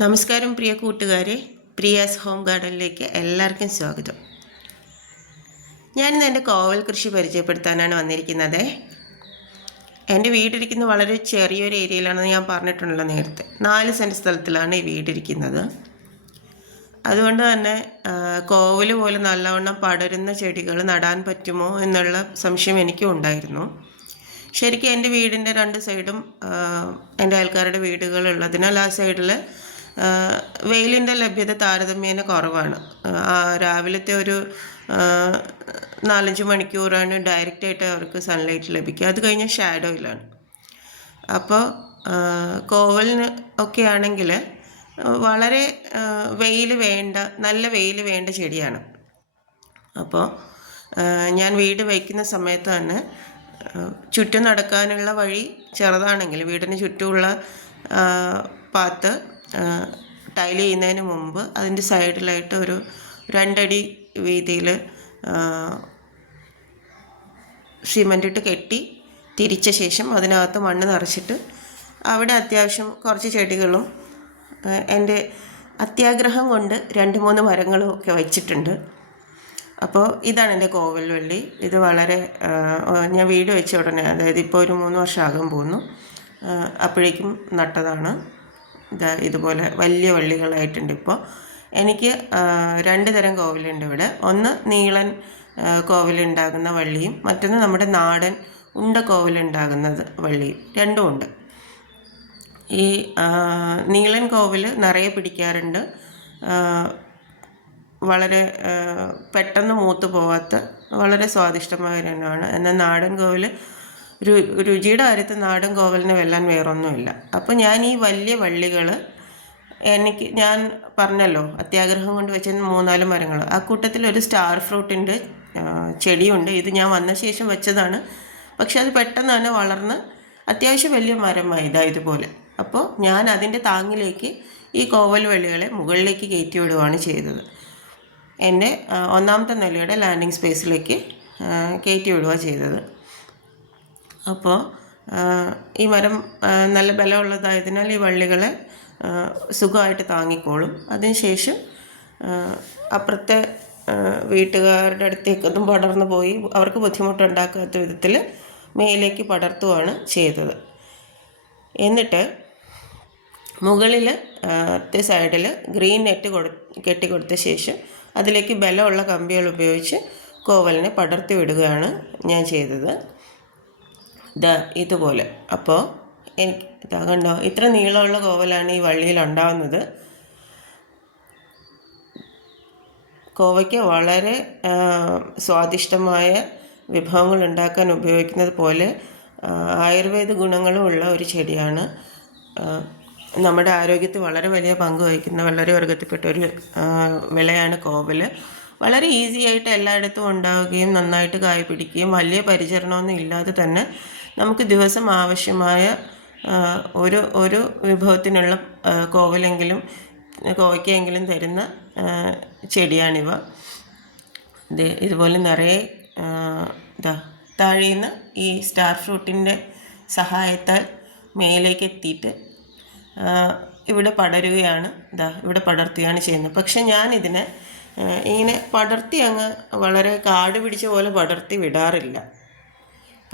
നമസ്കാരം പ്രിയ കൂട്ടുകാരെ. പ്രിയാസ് ഹോം ഗാർഡനിലേക്ക് എല്ലാവർക്കും സ്വാഗതം. ഞാനിന്ന് എന്റെ കോവൽ കൃഷി പരിചയപ്പെടുത്താനാണ് വന്നിരിക്കുന്നത്. എന്റെ വീടിരിക്കുന്നത് വളരെ ചെറിയൊരു ഏരിയയിലാണെന്ന് ഞാൻ പറഞ്ഞിട്ടുണ്ടല്ലോ നേരത്തെ. നാല് സെന്റ് സ്ഥലത്തിലാണ് ഈ വീടിരിക്കുന്നത്. അതുകൊണ്ട് തന്നെ കോവൽ പോലെ നല്ലവണ്ണം പടരുന്ന ചെടികൾ നടാൻ പറ്റുമോ എന്നുള്ള സംശയം എനിക്കും ഉണ്ടായിരുന്നു. ശരിക്കും എന്റെ വീടിന്റെ രണ്ട് സൈഡും എന്റെ ആൾക്കാരുടെ വീടുകളുള്ളതിനാൽ ആ സൈഡിൽ വെയിലിന്റെ ലഭ്യത താരതമ്യേന കുറവാണ്. രാവിലത്തെ ഒരു നാലഞ്ച് മണിക്കൂറാണ് ഡയറക്റ്റായിട്ട് അവർക്ക് സൺലൈറ്റ് ലഭിക്കുക. അത് കഴിഞ്ഞ് ഷാഡോയിലാണ് അപ്പോൾ കോവലിന് ഒക്കെ ആണെങ്കിൽ വളരെ വെയിൽ വേണ്ട നല്ല വെയിൽ വേണ്ട ചെടിയാണ്. അപ്പോൾ ഞാൻ വീട് വയ്ക്കുന്ന സമയത്ത് തന്നെ ചുറ്റും നടക്കാനുള്ള വഴി ചെറുതാണെങ്കിൽ വീടിന് ചുറ്റുമുള്ള പാത്ത് ടൈൽ ചെയ്യുന്നതിന് മുമ്പ് അതിന്റെ സൈഡിലായിട്ട് ഒരു രണ്ടടി വീതിയിൽ സിമന്റ് ഇട്ട് കെട്ടി തിരിച്ച ശേഷം അതിനകത്ത് മണ്ണ് നിറച്ചിട്ട് അവിടെ അത്യാവശ്യം കുറച്ച് ചെടികളും എന്റെ അത്യാഗ്രഹം കൊണ്ട് രണ്ട് മൂന്ന് മരങ്ങളും ഒക്കെ വച്ചിട്ടുണ്ട്. അപ്പോൾ ഇതാണ് എന്റെ കോവൽ വള്ളി. ഇത് വളരെ ഞാൻ വീട് വെച്ച ഉടനെ അതായത് ഇപ്പോൾ ഒരു മൂന്ന് വർഷമാകാൻ പോകുന്നു. അപ്പോഴേക്കും നട്ടതാണ്. ഇതാ ഇതുപോലെ വലിയ വള്ളികളായിട്ടുണ്ട് ഇപ്പോൾ. എനിക്ക് രണ്ട് തരം കോവിലുണ്ട് ഇവിടെ. ഒന്ന് നീളൻ കോവിലുണ്ടാകുന്ന വള്ളിയും മറ്റൊന്ന് നമ്മുടെ നാടൻ ഉണ്ട കോവിലുണ്ടാകുന്നത് വള്ളിയും. രണ്ടുമുണ്ട് ഈ നീളൻ കോവിൽ നിറയെ പിടിക്കാറുണ്ട്. വളരെ പെട്ടെന്ന് മൂത്ത് പോവാത്ത വളരെ സ്വാദിഷ്ടമായ ഒരു ഇനമാണ് എന്നാൽ നാടൻ കോവിൽ രു രുചിയുടെ കാര്യത്തിൽ നാടൻ കോവലിന് വെല്ലാൻ വേറൊന്നുമില്ല. അപ്പോൾ ഞാൻ ഈ വലിയ വള്ളികൾ എനിക്ക് ഞാൻ പറഞ്ഞല്ലോ അത്യാഗ്രഹം കൊണ്ട് വെച്ച മൂന്നാൽ മരങ്ങൾ ആ കൂട്ടത്തിൽ ഒരു സ്റ്റാർ ഫ്രൂട്ടിന്റെ ചെടിയുണ്ട്. ഇത് ഞാൻ വന്ന ശേഷം വെച്ചതാണ്. പക്ഷെ അത് പെട്ടെന്ന് തന്നെ വളർന്ന് അത്യാവശ്യം വലിയ മരമായി ഇതാ ഇതുപോലെ. അപ്പോൾ ഞാൻ അതിന്റെ താങ്ങിലേക്ക് ഈ കോവൽ വള്ളികളെ മുകളിലേക്ക് കയറ്റി വിടുകയാണ് ചെയ്തത്. എന്റെ ഒന്നാമത്തെ നിലയുടെ ലാൻഡിങ് സ്പേസിലേക്ക് കയറ്റി വിടുക ചെയ്തത്. അപ്പോൾ ഈ മരം നല്ല ബലമുള്ളതായതിനാൽ ഈ വള്ളികളെ സുഖമായിട്ട് താങ്ങിക്കോളും. അതിനുശേഷം അപ്പുറത്തെ വീട്ടുകാരുടെ അടുത്തേക്ക് അടുത്തേക്കൊന്നും പടർന്നു പോയി അവർക്ക് ബുദ്ധിമുട്ടുണ്ടാക്കാത്ത വിധത്തിൽ മേലേക്ക് പടർത്തുകയാണ് ചെയ്തത്. എന്നിട്ട് മുകളിൽ ത്തെ സൈഡിൽ ഗ്രീൻ നെറ്റ് കൊടു കെട്ടി കൊടുത്ത ശേഷം അതിലേക്ക് ബലമുള്ള കമ്പികൾ ഉപയോഗിച്ച് കോവലിനെ പടർത്തി വിടുകയാണ് ഞാൻ ചെയ്തത്. ഇതാ ഇതുപോലെ. അപ്പോൾ എനിക്ക് ഇതാ കണ്ടോ ഇത്ര നീളമുള്ള കോവലാണ് ഈ വള്ളിയിൽ ഉണ്ടാവുന്നത്. കോവയ്ക്ക് വളരെ സ്വാദിഷ്ടമായ വിഭവങ്ങൾ ഉണ്ടാക്കാൻ ഉപയോഗിക്കുന്നത് പോലെ ആയുർവേദ ഗുണങ്ങളും ഉള്ള ഒരു ചെടിയാണ്. നമ്മുടെ ആരോഗ്യത്തിൽ വളരെ വലിയ പങ്ക് വഹിക്കുന്ന വളരെ വർഗത്തിൽപ്പെട്ട ഒരു വിളയാണ് കോവൽ വളരെ ഈസി ആയിട്ട് എല്ലായിടത്തും ഉണ്ടാവുകയും നന്നായിട്ട് കായ പിടിക്കുകയും വലിയ പരിചരണമൊന്നും ഇല്ലാതെ തന്നെ നമുക്ക് ദിവസം ആവശ്യമായ ഒരു ഒരു വിഭവത്തിനുള്ള കോവലെങ്കിലും കോവയ്ക്കെങ്കിലും തരുന്ന ചെടിയാണിവ. ഇത് ഇതുപോലെ നിറയെ ഇതാ താഴേന്ന് ഈ സ്റ്റാർ ഫ്രൂട്ടിന്റെ സഹായത്താൽ മേലേക്ക് എത്തിയിട്ട് ഇവിടെ പടരുകയാണ്. ഇതാ ഇവിടെ പടർത്തുകയാണ് ചെയ്യുന്നത്. പക്ഷെ ഞാനിതിനെ ഇങ്ങനെ പടർത്തി അങ്ങ് വളരെ കാട് പിടിച്ച പോലെ പടർത്തി വിടാറില്ല.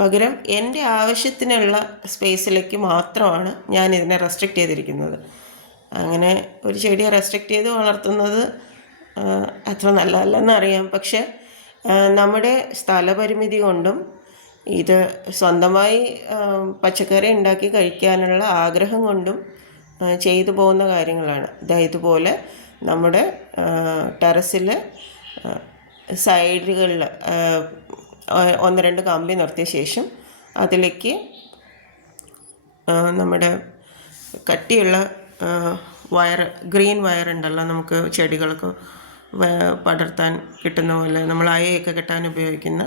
പകരം എന്റെ ആവശ്യത്തിനുള്ള സ്പേസിലേക്ക് മാത്രമാണ് ഞാൻ ഇതിനെ റെസ്ട്രിക്റ്റ് ചെയ്തിരിക്കുന്നത്. അങ്ങനെ ഒരു ചെടിയെ റെസ്ട്രിക്റ്റ് ചെയ്ത് വളർത്തുന്നത് അത്ര നല്ലതല്ലെന്ന് അറിയാം പക്ഷെ നമ്മുടെ സ്ഥലപരിമിതി കൊണ്ടും ഇത് സ്വന്തമായി പച്ചക്കറി ഉണ്ടാക്കി കഴിക്കാനുള്ള ആഗ്രഹം കൊണ്ടും ചെയ്തു പോകുന്ന കാര്യങ്ങളാണ്. ഇതാ ഇതുപോലെ നമ്മുടെ ടെറസിൽ സൈഡുകളിൽ ഒന്ന് രണ്ട് കമ്പി നിർത്തിയ ശേഷം അതിലേക്ക് നമ്മുടെ കട്ടിയുള്ള വയർ ഗ്രീൻ വയർ ഉണ്ടല്ലോ നമുക്ക് ചെടികൾക്ക് പടർത്താൻ കിട്ടുന്ന പോലെ നമ്മൾ അയയൊക്കെ കെട്ടാൻ ഉപയോഗിക്കുന്ന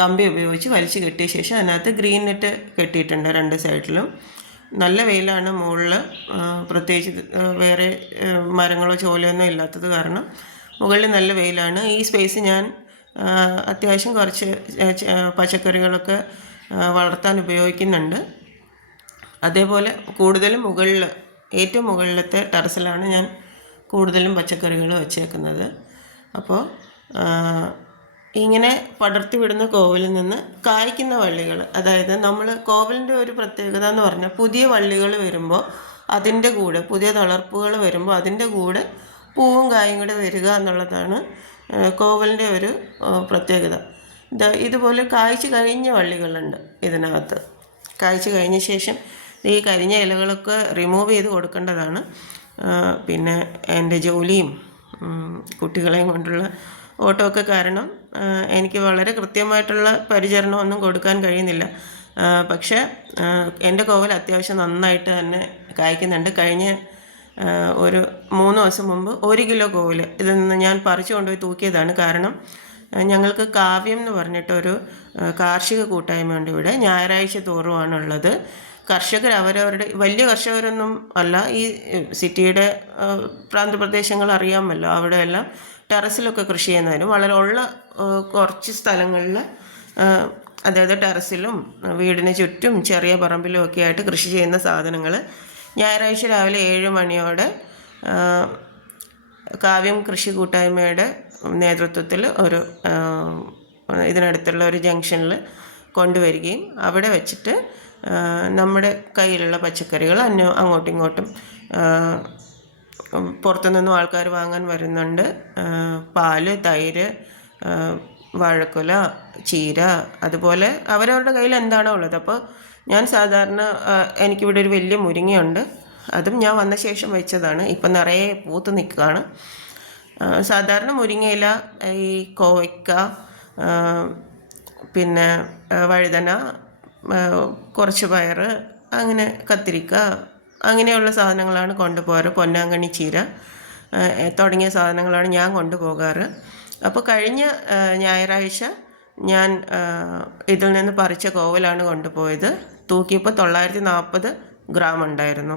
കമ്പി ഉപയോഗിച്ച് വലിച്ചു കെട്ടിയ ശേഷം അതിനകത്ത് ഗ്രീൻ നെറ്റ് കെട്ടിയിട്ടുണ്ട് രണ്ട് സൈഡിലും. നല്ല വെയിലാണ് മുകളിൽ പ്രത്യേകിച്ച് വേറെ മരങ്ങളോ ചോലയൊന്നും ഇല്ലാത്തത് കാരണം മുകളിൽ നല്ല വെയിലാണ്. ഈ സ്പേസ് ഞാൻ അത്യാവശ്യം കുറച്ച് പച്ചക്കറികളൊക്കെ വളർത്താൻ ഉപയോഗിക്കുന്നുണ്ട്. അതേപോലെ കൂടുതലും മുകളിൽ ഏറ്റവും മുകളിലത്തെ ടെറസിലാണ് ഞാൻ കൂടുതലും പച്ചക്കറികൾ വച്ചേക്കുന്നത്. അപ്പോൾ ഇങ്ങനെ പടർത്തി വിടുന്ന കോവിലിൽ നിന്ന് കായ്ക്കുന്ന വള്ളികൾ അതായത് നമ്മൾ കോവിലിന്റെ ഒരു പ്രത്യേകത എന്ന് പറഞ്ഞാൽ പുതിയ വള്ളികൾ വരുമ്പോൾ അതിന്റെ കൂടെ പുതിയ തളർപ്പുകൾ വരുമ്പോൾ അതിന്റെ കൂടെ പൂവും കായും കൂടെ വരിക എന്നുള്ളതാണ് കോവലിന്റെ ഒരു പ്രത്യേകത. ഇത് ഇതുപോലെ കായ്ച്ചു കഴിഞ്ഞ വള്ളികളുണ്ട് ഇതിനകത്ത്. കായ്ച്ചു കഴിഞ്ഞ ശേഷം ഈ കരിഞ്ഞ ഇലകളൊക്കെ റിമൂവ് ചെയ്ത് കൊടുക്കേണ്ടതാണ്. പിന്നെ എന്റെ ജോലിയും കുട്ടികളെയും കൊണ്ടുള്ള ഓട്ടമൊക്കെ കാരണം എനിക്ക് വളരെ കൃത്യമായിട്ടുള്ള പരിചരണമൊന്നും കൊടുക്കാൻ കഴിയുന്നില്ല. പക്ഷേ എന്റെ കോവൽ അത്യാവശ്യം നന്നായിട്ട് തന്നെ കായ്ക്കുന്നുണ്ട്. കഴിഞ്ഞ ഒരു മൂന്ന് ദിവസം മുമ്പ് ഒരു കിലോ കോവിൽ ഇതിൽ നിന്ന് ഞാൻ പറിച്ചു കൊണ്ടുപോയി തൂക്കിയതാണ്. കാരണം ഞങ്ങൾക്ക് കാവ്യം എന്ന് പറഞ്ഞിട്ടൊരു കാർഷിക കൂട്ടായ്മയുണ്ട് ഇവിടെ. ഞായറാഴ്ച തോറുമാണുള്ളത് കർഷകർ അവരവരുടെ വലിയ കർഷകരൊന്നും അല്ല ഈ സിറ്റിയുടെ പ്രാന്തപ്രദേശങ്ങൾ അറിയാമല്ലോ. അവിടെയെല്ലാം ടെറസിലൊക്കെ കൃഷി ചെയ്യുന്നവരും. വളരെ ഉള്ള കുറച്ച് സ്ഥലങ്ങളിൽ അതായത് ടെറസിലും വീടിന് ചുറ്റും ചെറിയ പറമ്പിലും ഒക്കെ ആയിട്ട് കൃഷി ചെയ്യുന്ന സാധനങ്ങൾ ഞായറാഴ്ച രാവിലെ ഏഴ് മണിയോടെ കാവ്യം കൃഷി കൂട്ടായ്മയുടെ നേതൃത്വത്തിൽ ഒരു ഇതിനടുത്തുള്ള ഒരു ജംഗ്ഷനിൽ കൊണ്ടുവരികയും അവിടെ വെച്ചിട്ട് നമ്മുടെ കയ്യിലുള്ള പച്ചക്കറികൾ അന്യോ അങ്ങോട്ടും ഇങ്ങോട്ടും പുറത്തുനിന്നും ആൾക്കാർ വാങ്ങാൻ വരുന്നുണ്ട്. പാൽ തൈര് വാഴക്കുല ചീര അതുപോലെ അവരവരുടെ കയ്യിൽ എന്താണോ ഉള്ളത്. അപ്പോൾ ഞാൻ സാധാരണ എനിക്കിവിടെ ഒരു വലിയ മുരിങ്ങയുണ്ട്. അതും ഞാൻ വന്ന ശേഷം വെച്ചതാണ്. ഇപ്പം നിറയെ പൂത്ത് നിൽക്കുകയാണ്. സാധാരണ മുരിങ്ങയില ഈ കോവയ്ക്ക പിന്നെ വഴുതന കുറച്ച് പയർ അങ്ങനെ കത്തിരിക്ക അങ്ങനെയുള്ള സാധനങ്ങളാണ് കൊണ്ടുപോകാറ്. പൊന്നാങ്കണ്ണി ചീര തുടങ്ങിയ സാധനങ്ങളാണ് ഞാൻ കൊണ്ടുപോകാറ്. അപ്പോൾ കഴിഞ്ഞ ഞായറാഴ്ച ഞാൻ ഇതിൽ നിന്ന് പറിച്ച കോവലാണ് കൊണ്ടുപോയത്. തൂക്കിയപ്പോൾ തൊള്ളായിരത്തി നാൽപ്പത് ഗ്രാം ഉണ്ടായിരുന്നു.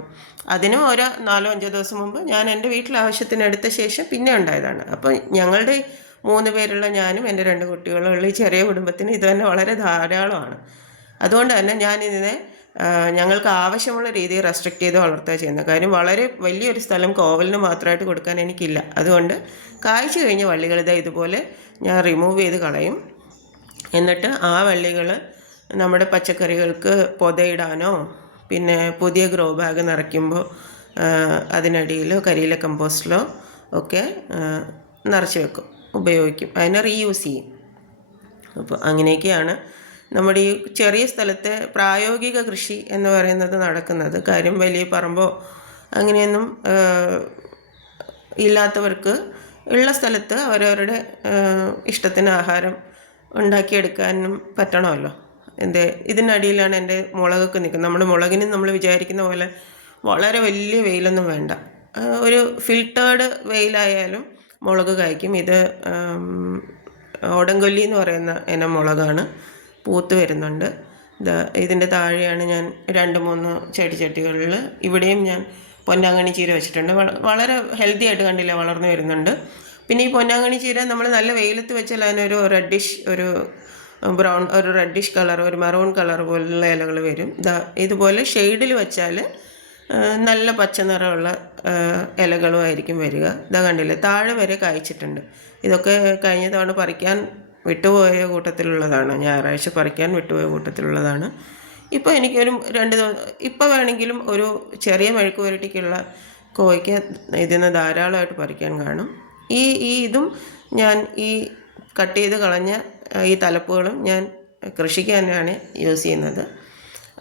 അതിനും ഒരു നാലോ അഞ്ചോ ദിവസം മുമ്പ് ഞാൻ എന്റെ വീട്ടിൽ ആവശ്യത്തിന് എടുത്ത ശേഷം പിന്നെ ഉണ്ടായതാണ്. അപ്പോൾ ഞങ്ങളുടെ മൂന്ന് പേരുള്ള ഞാനും എന്റെ രണ്ട് കുട്ടികളും ഉള്ള ഈ ചെറിയ കുടുംബത്തിന് ഇത് തന്നെ വളരെ ധാരാളമാണ്. അതുകൊണ്ട് തന്നെ ഞാൻ ഇതിനെ ഞങ്ങൾക്ക് ആവശ്യമുള്ള രീതിയിൽ റെസ്ട്രിക്ട് ചെയ്ത് വളർത്തുക ചെയ്യുന്നത്. കാര്യം വളരെ വലിയൊരു സ്ഥലം കോവലിന് മാത്രമായിട്ട് കൊടുക്കാൻ എനിക്കില്ല. അതുകൊണ്ട് കായ്ച്ചു കഴിഞ്ഞ വള്ളികൾ ഇതാ ഇതുപോലെ ഞാൻ റിമൂവ് ചെയ്ത് കളയും. എന്നിട്ട് ആ വള്ളികൾ നമ്മുടെ പച്ചക്കറികൾക്ക് പൊതയിടാനോ പിന്നെ പുതിയ ഗ്രോ ബാഗ് നിറയ്ക്കുമ്പോൾ അതിനടിയിലോ കരിയില കമ്പോസ്റ്റിലോ ഒക്കെ നിറച്ച് വെക്കും ഉപയോഗിക്കും അതിനെ റീയൂസ് ചെയ്യും. അപ്പോൾ അങ്ങനെയൊക്കെയാണ് നമ്മുടെ ഈ ചെറിയ സ്ഥലത്തെ പ്രായോഗിക കൃഷി എന്ന് പറയുന്നത് നടക്കുന്നത്. കാര്യം വലിയ പറമ്പോ അങ്ങനെയൊന്നും ഇല്ലാത്തവർക്ക് ഉള്ള സ്ഥലത്ത് അവരവരുടെ ഇഷ്ടത്തിന് ആഹാരം ഉണ്ടാക്കിയെടുക്കാനും പറ്റണമല്ലോ. എന്റെ ഇതിനടിയിലാണ് എന്റെ മുളകൊക്കെ നിൽക്കുന്നത്. നമ്മുടെ മുളകിന് നമ്മൾ വിചാരിക്കുന്ന പോലെ വളരെ വലിയ വെയിലൊന്നും വേണ്ട. ഒരു ഫിൽട്ടേർഡ് വെയിലായാലും മുളക് കായ്ക്കും. ഇത് ഓടംകൊല്ലി എന്ന് പറയുന്ന ഇനം മുളകാണ്. പൂത്ത് വരുന്നുണ്ട്. ഇതാ ഇതിന്റെ താഴെയാണ് ഞാൻ രണ്ട് മൂന്ന് ചെടിച്ചട്ടികളിൽ ഇവിടെയും ഞാൻ പൊന്നാങ്കണ്ണി ചീര വെച്ചിട്ടുണ്ട്. വളരെ ഹെൽത്തി ആയിട്ട് കണ്ടില്ല വളർന്നു വരുന്നുണ്ട്. പിന്നെ ഈ പൊന്നാങ്കണി ചീര നമ്മൾ നല്ല വെയിലത്ത് വെച്ചാൽ അതിനൊരു റെഡിഷ് ഒരു ബ്രൗൺ ഒരു റെഡിഷ് കളർ ഒരു മെറൂൺ കളർ പോലുള്ള ഇലകൾ വരും. ഇതാ ഇതുപോലെ ഷെയ്ഡിൽ വെച്ചാൽ നല്ല പച്ച നിറമുള്ള ഇലകളും ഇലകളുമായിരിക്കും വരിക. ഇതാ കണ്ടില്ലേ താഴെ വരെ കായ്ച്ചിട്ടുണ്ട്. ഇതൊക്കെ കഴിഞ്ഞ തവണ പറിക്കാൻ വിട്ടുപോയ കൂട്ടത്തിലുള്ളതാണ്. ഞായറാഴ്ച പറിക്കാൻ വിട്ടുപോയ കൂട്ടത്തിലുള്ളതാണ്. ഇപ്പോൾ എനിക്കൊരു രണ്ട് ഇപ്പോൾ വേണമെങ്കിലും ഒരു ചെറിയ മെഴുക്ക് പുരട്ടിക്കുള്ള കോവയ്ക്ക് ഇതിൽ നിന്ന് ധാരാളമായിട്ട് പറിക്കാൻ കാണും. ഈ ഈ ഇതും ഞാൻ ഈ കട്ട് ചെയ്ത് കളഞ്ഞ ഈ തലപ്പുകളും ഞാൻ കൃഷിക്ക് തന്നെയാണ് യൂസ് ചെയ്യുന്നത്.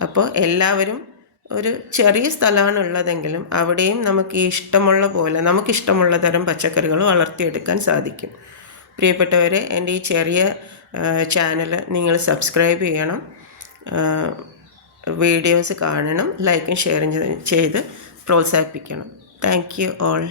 അപ്പോൾ എല്ലാവരും ഒരു ചെറിയ സ്ഥലമാണ് ഉള്ളതെങ്കിലും അവിടെയും നമുക്ക് ഈ ഇഷ്ടമുള്ള പോലെ നമുക്കിഷ്ടമുള്ള തരം പച്ചക്കറികൾ വളർത്തിയെടുക്കാൻ സാധിക്കും. പ്രിയപ്പെട്ടവരെ എന്റെ ഈ ചെറിയ ചാനൽ നിങ്ങൾ സബ്സ്ക്രൈബ് ചെയ്യണം. വീഡിയോസ് കാണണം ലൈക്കും ഷെയറും ചെയ്ത് പ്രോത്സാഹിപ്പിക്കണം. Thank you all.